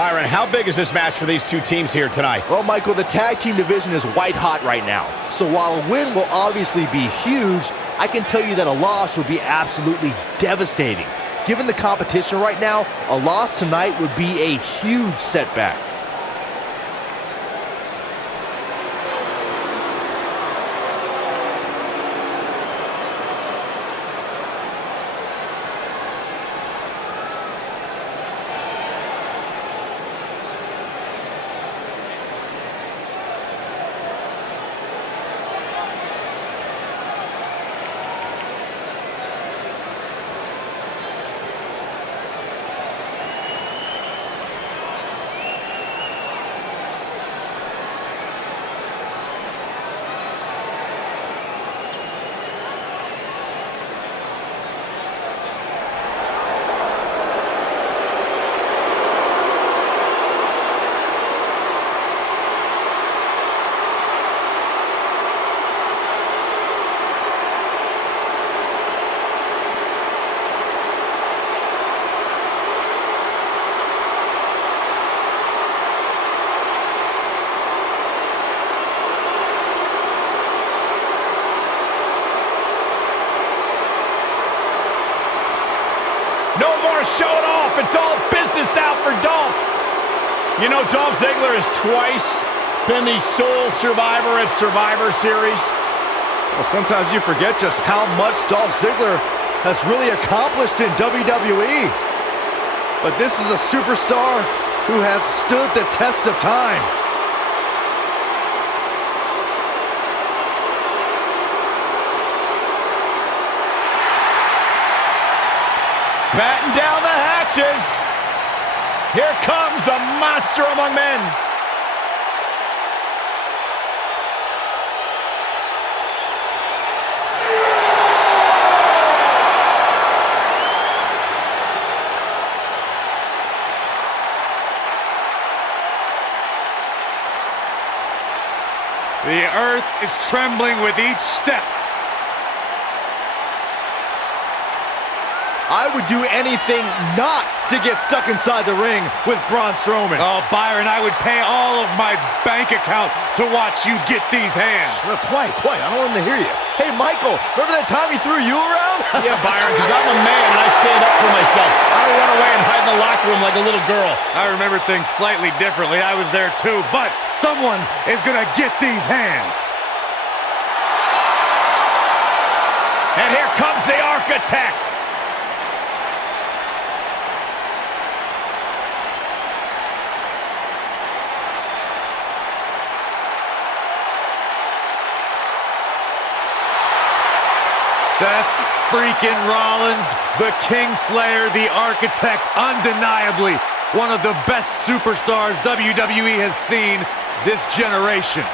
Byron, how big is this match for these two teams here tonight? Well, Michael, the tag team division is white hot right now. So while a win will obviously be huge, I can tell you that a loss would be absolutely devastating. Given the competition right now, a loss tonight would be a huge setback. No more showing off. It's all business now for Dolph. You know, Dolph Ziggler has twice been the sole survivor at Survivor Series. Well, sometimes you forget just how much Dolph Ziggler has really accomplished in WWE. But this is a superstar who has stood the test of time. Batten down the hatches. Here comes the monster among men. The earth is trembling with each step. I would do anything not to get stuck inside the ring with Braun Strowman. Oh, Byron, I would pay all of my bank account to watch you get these hands. Quiet. I don't want him to hear you. Hey, Michael, remember that time he threw you around? Yeah, Byron, because I'm a man and I stand up for myself. I don't run away and hide in the locker room like a little girl. I remember things slightly differently. I was there too, but someone is going to get these hands. And here comes the architect. Seth freaking Rollins, the Kingslayer, the architect, undeniably one of the best superstars WWE has seen this generation.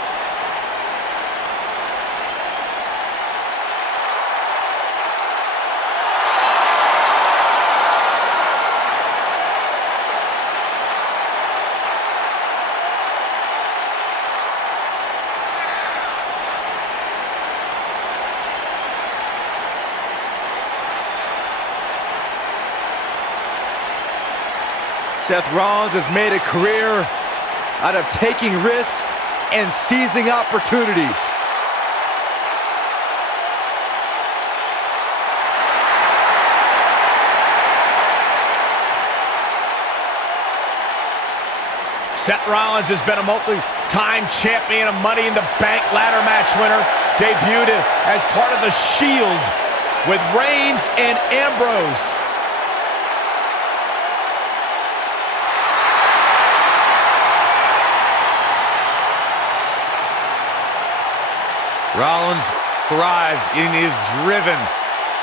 Seth Rollins has made a career out of taking risks and seizing opportunities. Seth Rollins has been a multi-time champion, a Money in the Bank ladder match winner, debuted as part of the Shield with Reigns and Ambrose. Rollins thrives and is driven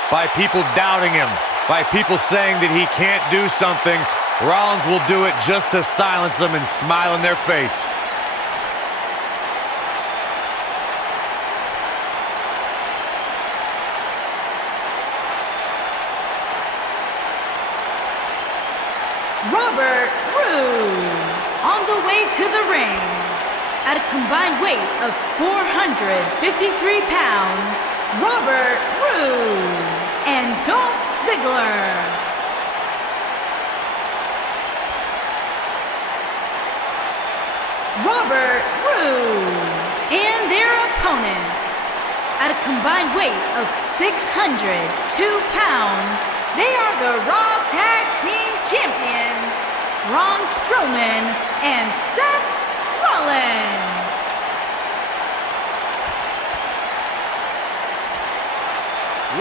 by people doubting him, by people saying that he can't do something. Rollins will do it just to silence them and smile in their face. Robert Roode on the way to the ring. At a combined weight of 453 pounds, Robert Roode and Dolph Ziggler. Robert Roode. And their opponents, at a combined weight of 602 pounds, they are the Raw Tag Team Champions, Braun Strowman and Seth Rollins.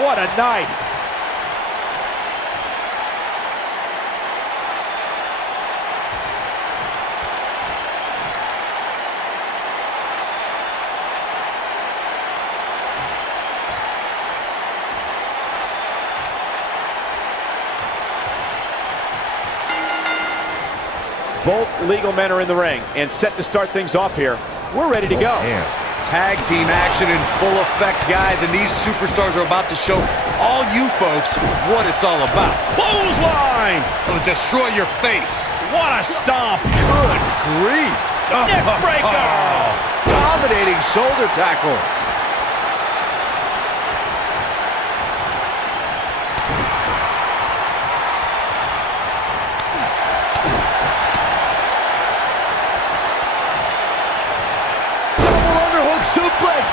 What a night. Both legal men are in the ring and set to start things off here. We're ready to go. Man. Tag team action in full effect, guys, and these superstars are about to show all you folks what it's all about. Clothesline! It'll destroy your face. What a stomp! Good grief. Neck breaker! Dominating shoulder tackle.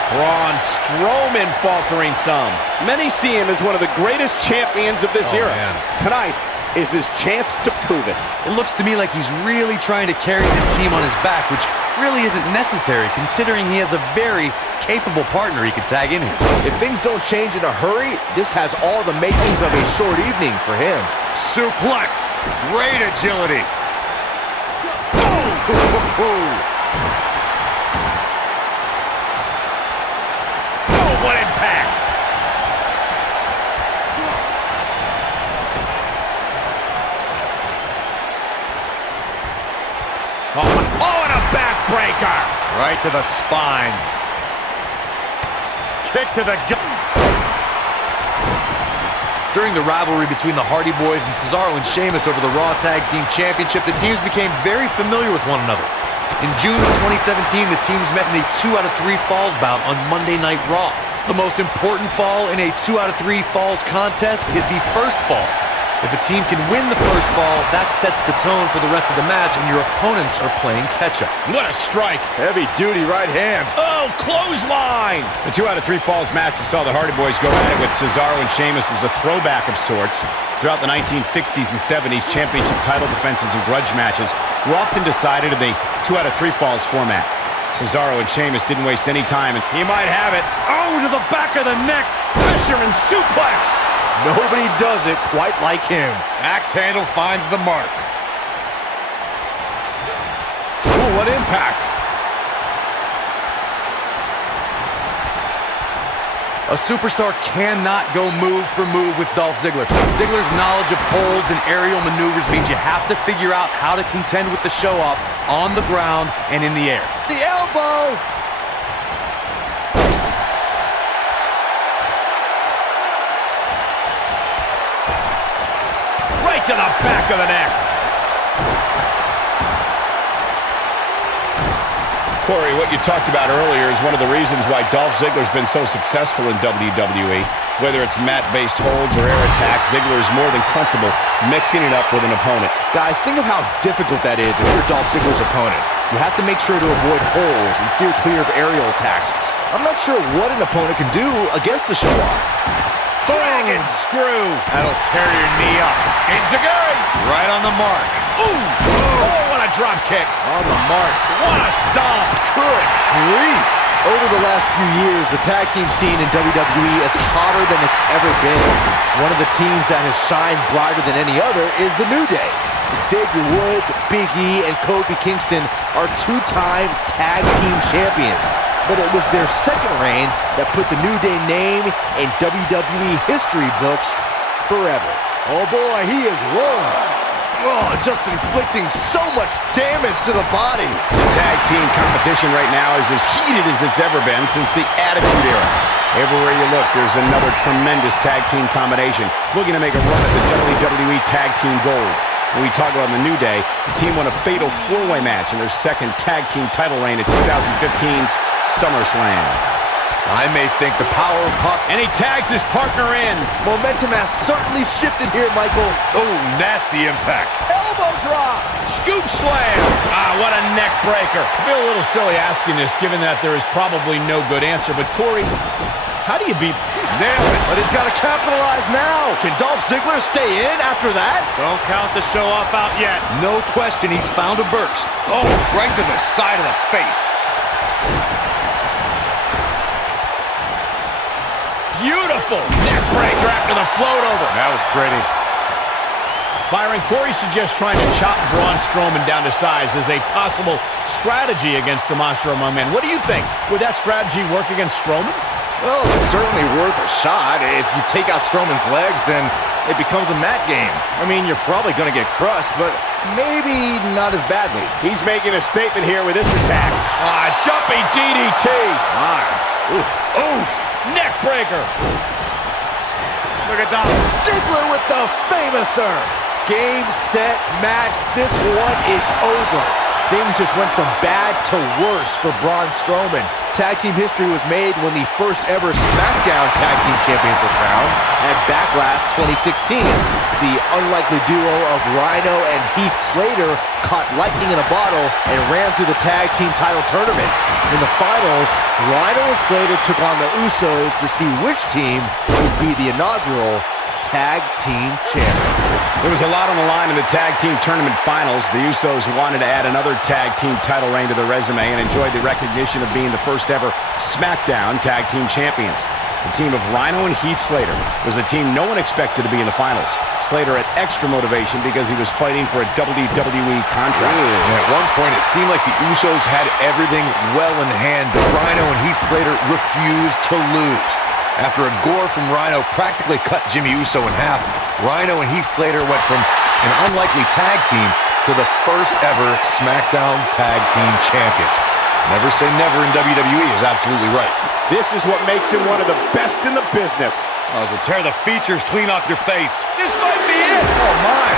Braun Strowman faltering some. Many see him as one of the greatest champions of this era. Man. Tonight is his chance to prove it. It looks to me like he's really trying to carry this team on his back, which really isn't necessary considering he has a very capable partner he can tag in here. If things don't change in a hurry, this has all the makings of a short evening for him. Suplex. Great agility. What impact! Oh, and a backbreaker! Right to the spine. Kick to the gut. During the rivalry between the Hardy Boys and Cesaro and Sheamus over the Raw Tag Team Championship, the teams became very familiar with one another. In June of 2017, the teams met in a 2 out of 3 falls bout on Monday Night Raw. The most important fall in a 2 out of 3 falls contest is the first fall. If a team can win the first fall, that sets the tone for the rest of the match, and your opponents are playing catch-up. What a strike! Heavy-duty right hand. Oh, clothesline! The 2 out of 3 falls match that saw the Hardy Boys go at it with Cesaro and Sheamus was a throwback of sorts. Throughout the 1960s and 70s, championship title defenses and grudge matches were often decided in the 2 out of 3 falls format. Cesaro and Sheamus didn't waste any time, and he might have it. Oh, to the back of the neck! Fisherman suplex! Nobody does it quite like him. Axe handle finds the mark. Ooh, what impact! A superstar cannot go move for move with Dolph Ziggler. Ziggler's knowledge of holds and aerial maneuvers means you have to figure out how to contend with the show-off on the ground and in the air. The elbow! Right to the back of the neck. Corey, what you talked about earlier is one of the reasons why Dolph Ziggler's been so successful in WWE. Whether it's mat-based holds or air attacks, Ziggler is more than comfortable mixing it up with an opponent. Guys, think of how difficult that is if you're Dolph Ziggler's opponent. You have to make sure to avoid holes and steer clear of aerial attacks. I'm not sure what an opponent can do against the show-off. Dragon screw. That'll tear your knee up. Enziguri. Right on the mark. Ooh. Oh, what a drop kick. On the mark. What a stomp. Good grief. Over the last few years, the tag team scene in WWE is hotter than it's ever been. One of the teams that has shined brighter than any other is the New Day. Xavier Woods, Big E, and Kofi Kingston are 2-time tag team champions. But it was their second reign that put the New Day name in WWE history books forever. Oh boy, he is rolling. Oh, just inflicting so much damage to the body. The tag team competition right now is as heated as it's ever been since the Attitude Era. Everywhere you look, there's another tremendous tag team combination looking to make a run at the WWE Tag Team Gold. When we talk about the New Day, the team won a fatal 4-way match in their second tag team title reign at 2015's SummerSlam. I may think the power of puck. And he tags his partner in. Momentum has certainly shifted here, Michael. Oh, nasty impact. Elbow drop. Scoop slam. Ah, what a neck breaker. I feel a little silly asking this, given that there is probably no good answer. But, Corey, how do you beat... Nailed it. But he's got to capitalize now. Can Dolph Ziggler stay in after that? Don't count the show off out yet. No question, he's found a burst. Oh, right to the side of the face. Beautiful neck breaker after the float over. That was pretty. Byron, Corey suggests trying to chop Braun Strowman down to size as a possible strategy against the monster among men. What do you think? Would that strategy work against Strowman? Well, it's certainly worth a shot. If you take out Strowman's legs, then it becomes a mat game. I mean, you're probably going to get crushed, but maybe not as badly. He's making a statement here with this attack. Ah, jumping DDT. My. Oof. Neck breaker. Look at that. Ziggler with the famouser. Game, set, match. This one is over. Things just went from bad to worse for Braun Strowman. Tag team history was made when the first ever SmackDown Tag Team Champions were crowned at Backlash 2016. The unlikely duo of Rhino and Heath Slater caught lightning in a bottle and ran through the tag team title tournament. In the finals, Rhino and Slater took on the Usos to see which team would be the inaugural Tag Team Champions. There was a lot on the line in the Tag Team Tournament Finals. The Usos wanted to add another Tag Team title reign to their resume and enjoyed the recognition of being the first ever SmackDown Tag Team Champions. The team of Rhino and Heath Slater was the team no one expected to be in the finals. Slater had extra motivation because he was fighting for a WWE contract. And at one point, it seemed like the Usos had everything well in hand, but Rhino and Heath Slater refused to lose. After a gore from Rhino practically cut Jimmy Uso in half, Rhino and Heath Slater went from an unlikely tag team to the first ever SmackDown Tag Team Champions. Never say never in WWE is absolutely right. This is what makes him one of the best in the business. Oh, to tear the features clean off your face. This might be it. Oh, my.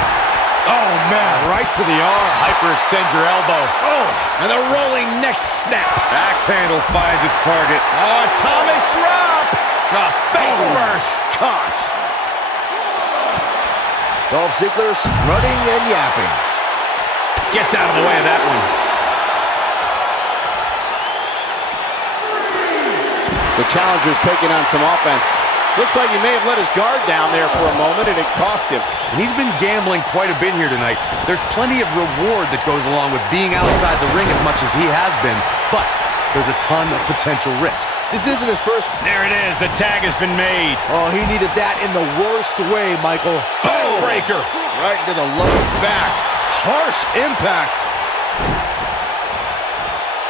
Oh, man. Right to the arm. Hyperextend your elbow. Oh, and the rolling neck snap. Axe handle finds its target. Oh, atomic drop. Face first. Gosh. Dolph Ziggler strutting and yapping. Gets out of the way of that one. The challenger's taking on some offense. Looks like he may have let his guard down there for a moment, and it cost him. And he's been gambling quite a bit here tonight. There's plenty of reward that goes along with being outside the ring as much as he has been, but there's a ton of potential risk. This isn't his first. There it is. The tag has been made. Oh, he needed that in the worst way, Michael. Breaker. Right to the lower back. Harsh impact.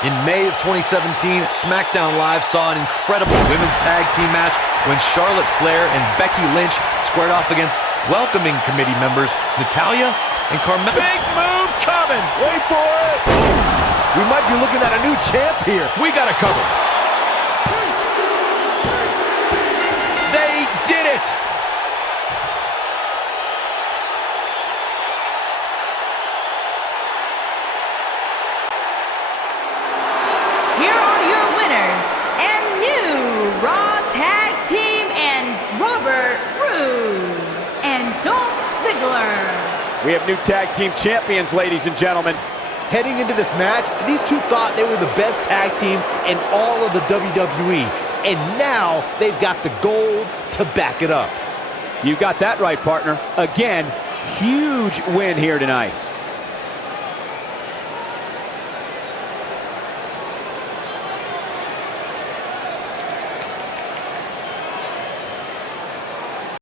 In May of 2017, SmackDown Live saw an incredible women's tag team match when Charlotte Flair and Becky Lynch squared off against welcoming committee members Natalya and Carmella. Big move coming. Wait for it. We might be looking at a new champ here. We got to cover. They did it. Here are your winners and new Raw Tag Team and Robert Roode and Dolph Ziggler. We have new tag team champions, ladies and gentlemen. Heading into this match, these two thought they were the best tag team in all of the WWE. And now they've got the gold to back it up. You got that right, partner. Again, huge win here tonight.